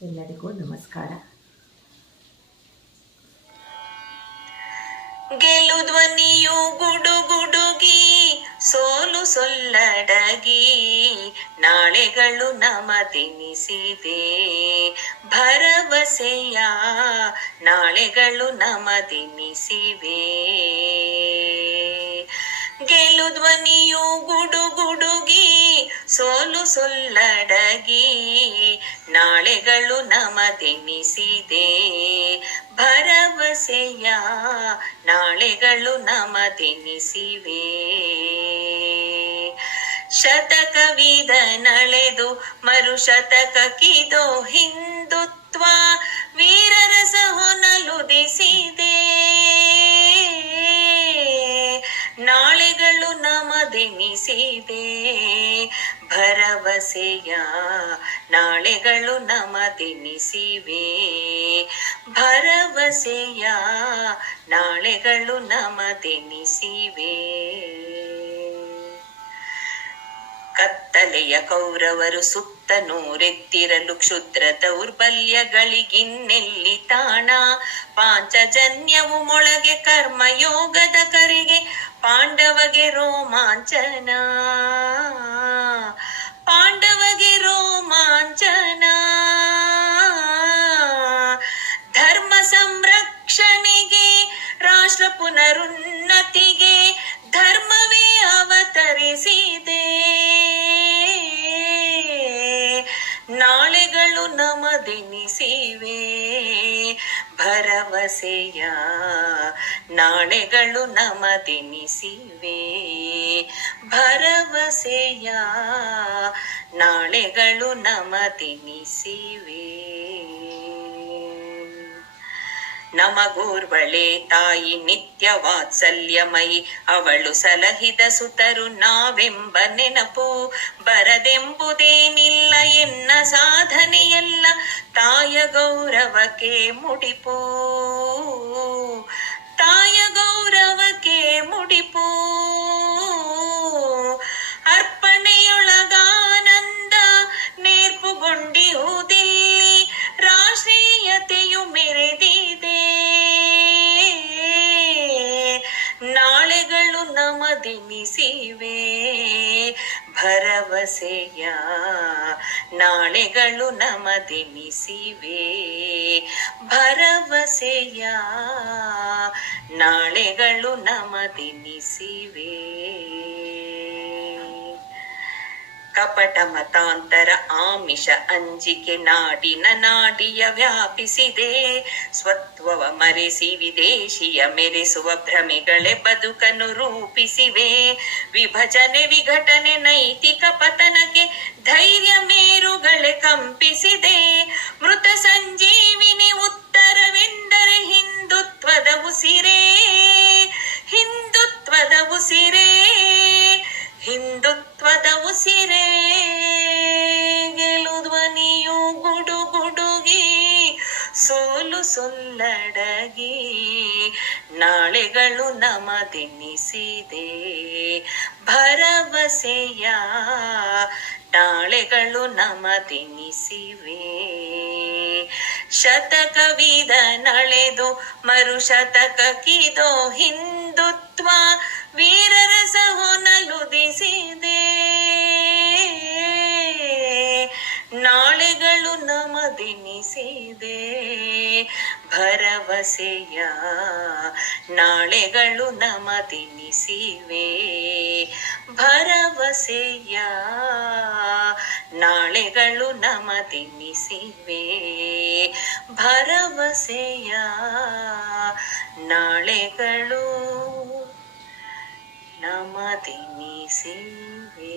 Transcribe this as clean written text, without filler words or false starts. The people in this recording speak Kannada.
ಎಲ್ಲರಿಗೂ ನಮಸ್ಕಾರ. ಗೆಲುಧ್ವನಿಯು ಗುಡುಗುಡುಗಿ ಸೋಲು ಸೊಲ್ಲಡಗಿ ನಾಳೆಗಳು ನಮದೆನಿಸಿದೆ ಭರವಸೆಯ ನಾಳೆಗಳು ನಮದೆನಿಸಿವೆ. ಗೆಲುಧ್ವನಿಯು ಗುಡುಗುಡುಗಿ ಸೋಲು ಸೊಲ್ಲಡಗಿ ನಾಳೆಗಳು ನಮದೆನಿಸಿದೆ ಭರವಸೆಯ ನಾಳೆಗಳು ನಮದೆನಿಸಿವೆ. ಶತಕವಿದ ನಳೆದು ಮರುಶತಕಕ್ಕಿದೋ ಹಿಂದುತ್ವ ವೀರರಸ ಹೊನಲುದಿಸಿದೆ ನಾಳೆಗಳು ನಮದೆನಿಸಿದೆ ಭರವಸೆಯ ನಾಳೆಗಳು ನಮದೆನಿಸಿವೆ ಭರವಸೆಯ ನಾಳೆಗಳು ನಮದೆನಿಸಿವೆ. ಕತ್ತಲೆಯ ಕೌರವರು ಸುತ್ತ ನೂರೆತ್ತಿರಲು ಕ್ಷುದ್ರ ದೌರ್ಬಲ್ಯಗಳಿಗಿನ್ನೆಲ್ಲಿ ತಾಣ ಪಾಂಚಜನ್ಯವು ಮೊಳಗೆ ಕರ್ಮಯೋಗದ ಕರಿಗೆ ಪಾಂಡವಗೆ ರೋಮಾಂಚನ ಪಾಂಡವಗೆ ರೋಮಾಂಚನ. ಧರ್ಮ ಸಂರಕ್ಷಣೆಗೆ ರಾಷ್ಟ್ರ ಪುನರುನ್ನತಿಗೆ ಧರ್ಮವೇ ಅವತರಿಸಿದೆ ನಾಳೆಗಳು ನಮದೆನಿಸಿವೆ ಭರವಸೆಯ ನಾಳೆಗಳು ನಮದೆನಿಸಿವೆ ಭರವಸೆಯ ನಾಳೆಗಳು ನಮದೆನಿಸಿವೆ. ನಮಗೋರ್ವಳೆ ತಾಯಿ ನಿತ್ಯ ವಾತ್ಸಲ್ಯಮಯಿ ಅವಳು ಸಲಹಿದ ಸುತರು ನಾವೆಂಬ ನೆನಪು ಬರದೆಂಬುದೇನಿಲ್ಲ ಎನ್ನ ಸಾಧನೆಯಲ್ಲ ತಾಯ ಗೌರವಕ್ಕೆ ಮುಡಿಪು ತಾಯ ಗೌರವಕ್ಕೆ ಮುಡಿಪು. ಅರ್ಪಣೆಯೊಳಗಾನಂದ ನೇರ್ಪುಗೊಂಡಿಹುದಿಲ್ಲಿ ರಾಷ್ಟ್ರೀಯತೆಯು ಮೆರೆದಿದೆ ನಾಳೆಗಳು ನಮದೆನಿಸಿವೆ ಭರವಸೆಯ ನಾಳೆಗಳು ನಮದೆನಿಸಿವೆ ಭರವಸೆಯ ನಾಳೆಗಳು ನಮದೆನಿಸಿವೆ. ಕಪಟ ಮತಾಂತರ ಆಮಿಷ ಅಂಜಿಕೆ ನಾಡಿನ ನಾಡಿಯ ವ್ಯಾಪಿಸಿದೆ ಸ್ವತ್ವವ ಮರೆಸಿ ವಿದೇಶಿಯ ಮೆರೆಸುವ ಭ್ರಮೆಗಳೇ ಬದುಕನ್ನು ರೂಪಿಸಿವೆ. ವಿಭಜನೆ ವಿಘಟನೆ ನೈತಿಕ ಪತನಕ್ಕೆ ಧೈರ್ಯ ಮೇರುಗಳೇ ಕಂಪಿಸಿದೆ. ಮೃತ ಸಂಜೀವಿನಿ ಉತ್ತರವೆಂದರೆ ಹಿಂದುತ್ವದ ಉಸಿರೇ ಹಿಂದುತ್ವದ ಉಸಿರೇ ಹಿಂದುತ್ವದ ಉಸಿರೇ. ಗೆಲುಧ್ವನಿಯು ಗುಡುಗುಡುಗಿ ಸೋಲು ಸೊಲ್ಲಡಗಿ ನಾಳೆಗಳು ನಮದೆನಿಸಿದೆ ಭರವಸೆಯ ನಾಳೆಗಳು ನಮದೆನಿಸಿವೆ. ಶತಕವಿದ ನಳೆದು ಮರುಶತಕಕ್ಕಿದೋ ಹಿಂದುತ್ವ ವೀರರಸ ಹೊನಲುದಿಸಿದೆ ನಾಳೆಗಳು ನಮದೆನಿಸಿದೆ ಭರವಸೆಯ ನಾಳೆಗಳು ನಮದೆನಿಸಿವೆ ಭರವಸೆಯ ನಾಳೆಗಳು ನಮದೆನಿಸಿವೆ ಭರವಸೆಯ ನಾಳೆಗಳು ನಮದೆನಿಸಿವೆ.